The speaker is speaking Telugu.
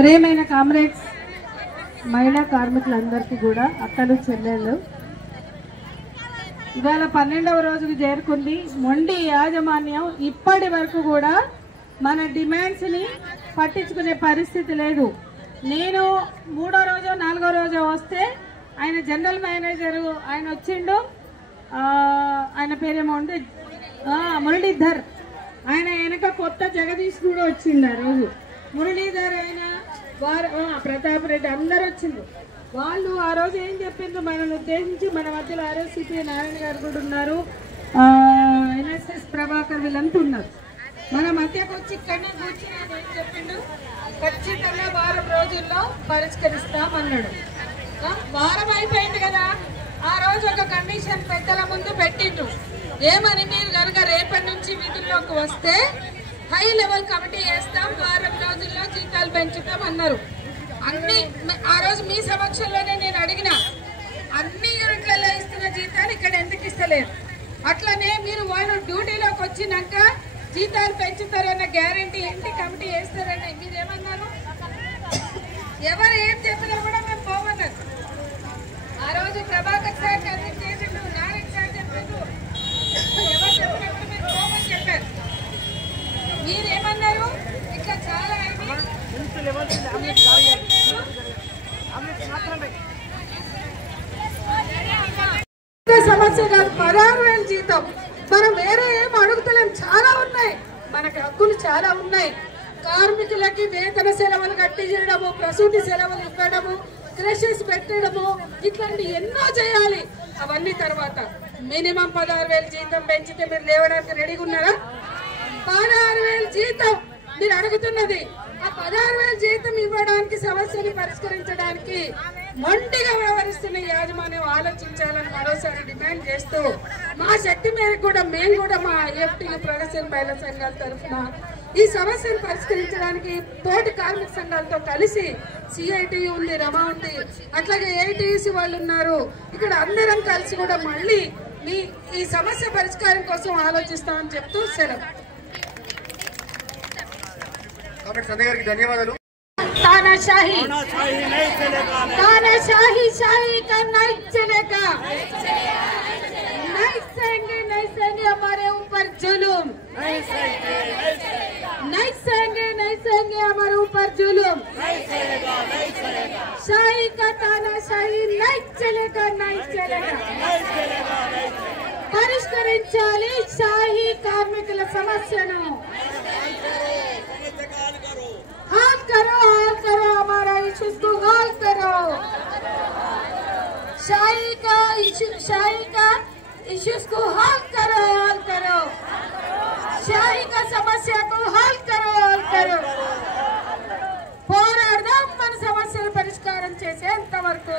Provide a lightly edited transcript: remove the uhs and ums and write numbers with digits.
ప్రియమైన కామ్రేడ్స్, మహిళా కార్మికులందరికీ కూడా అక్కలు చెల్లెళ్ళు, ఇవాళ 12వ రోజుకు చేరుకుంది. మొండి యాజమాన్యం ఇప్పటి వరకు కూడా మన డిమాండ్స్ని పట్టించుకునే పరిస్థితి లేదు. నేను 3వ రోజు 4వ రోజు వస్తే ఆయన జనరల్ మేనేజరు ఆయన వచ్చిండు, ఆయన పేరేమో ఉంది మురళీధర్, ఆయన వెనక కొత్త జగదీష్ కూడా వచ్చిండు. ఆ రోజు మురళీధర్ ఆయన ప్రతాప్ రెడ్డి అందరు వచ్చిండ్రు. వాళ్ళు ఆ రోజు ఏం చెప్పిండ్రు మనల్ని ఉద్దేశించి, మన మధ్యలో ఆర్ఎస్సిపి నారాయణ గారు కూడా ఉన్నారు, ఎన్ఎస్ఎస్ ప్రభాకర్ వీళ్ళంతా ఉన్నారు. మన మధ్యకు వచ్చి ఇక్కడనే కూర్చుని ఆయన ఏం చెప్పిండు, ఖచ్చితంగా వారం రోజుల్లో పరిష్కరిస్తామన్నాడు. వారం అయిపోయింది కదా, ఆ రోజు ఒక కండిషన్ పెద్దల ముందు పెట్టిండ్రు. ఏమని, మీరు కనుక రేపటి నుంచి విధుల్లోకి వస్తే హై లెవెల్ కమిటీ వేస్తాం, వారం రోజుల్లో జీతాలు పెంచుతాం అన్నారు. అన్ని ఆ రోజు మీ సమక్షంలోనే నేను అడిగిన, అన్ని యూనిట్లలో ఇస్తున్న జీతాలు ఇక్కడ ఎందుకు ఇస్తలేరు? అట్లనే మీరు వాళ్ళు డ్యూటీలోకి వచ్చినాక జీతాలు పెంచుతారన్న గ్యారంటీ ఏంటి, కమిటీ వేస్తారని మీరేమన్నారు? ఎవరు ఏం చెప్పినా కూడా మేము పోమన్నారు. ఆ రోజు ప్రభాకర్ సార్ కన్విన్స్ చేసిండు, నారాయణ సార్ చెప్పిండు, ఎవరు చెప్పినప్పుడు మీరు పోమని చెప్పారు. మీరేమన్నారు? ఇట్లా చాలా సమస్య కాదు, 16,000 జీతం. మనం వేరే ఏం అడుగుతలేం, చాలా ఉన్నాయి, మనకి హక్కులు చాలా ఉన్నాయి. కార్మికులకి వేతన సెలవులు కట్టించడము, ప్రసూతి సెలవులు ఇవ్వడము, క్రెషెస్ పెట్టడము, ఇట్లాంటి ఎన్నో చేయాలి. అవన్నీ తర్వాత మినిమం 16,000 జీతం పెంచితే మీరు లేవడానికి రెడీగా ఉన్నారా? 16,000 జీతం మీరు అడుగుతున్నది. ఆ 16,000 జీతం ఇవ్వడానికి, సమస్యని పరిష్కరించడానికి మొండిగా వ్యవహరిస్తున్న యాజమాన్యం ఆలోచించాలని మరోసారి డిమాండ్ చేస్తూ, మా శక్తి మేరకు కూడా మేము కూడా మా ఐఎఫ్టీలు ప్రొడక్షన్ మహిళా సంఘాల తరఫున ఈ సమస్యను పరిష్కరించడానికి తోటి కార్మిక సంఘాలతో కలిసి సిఐటి ఉంది, రమా ఉంది, అట్లాగే ఏఐటిసి వాళ్ళు ఉన్నారు, ఇక్కడ అందరం కలిసి కూడా మళ్ళీ ఈ సమస్య పరిష్కారం కోసం ఆలోచిస్తామని చెప్తూ సెలవు. ధన్యవాదాలు. तानाशाही तानाशाही शाही का नहीं चलेगा, नहीं सहेंगे हमारे ऊपर जुलूम, नहीं सहेंगे हमारे ऊपर जुलूम, शाही का तानाशाही नहीं चलेगा, नहीं चलेगा. పరిష్కరించాలి షాహీ కార్మికుల సమస్యను. हाल करो हमारा इश्यूज को हाल करो. शाही का इश्यूज को हाल करो. शाही का समस्या को हाल करो. పోరాడదాం, మన సమస్యల పరిష్కారం చేసేంత వరకు.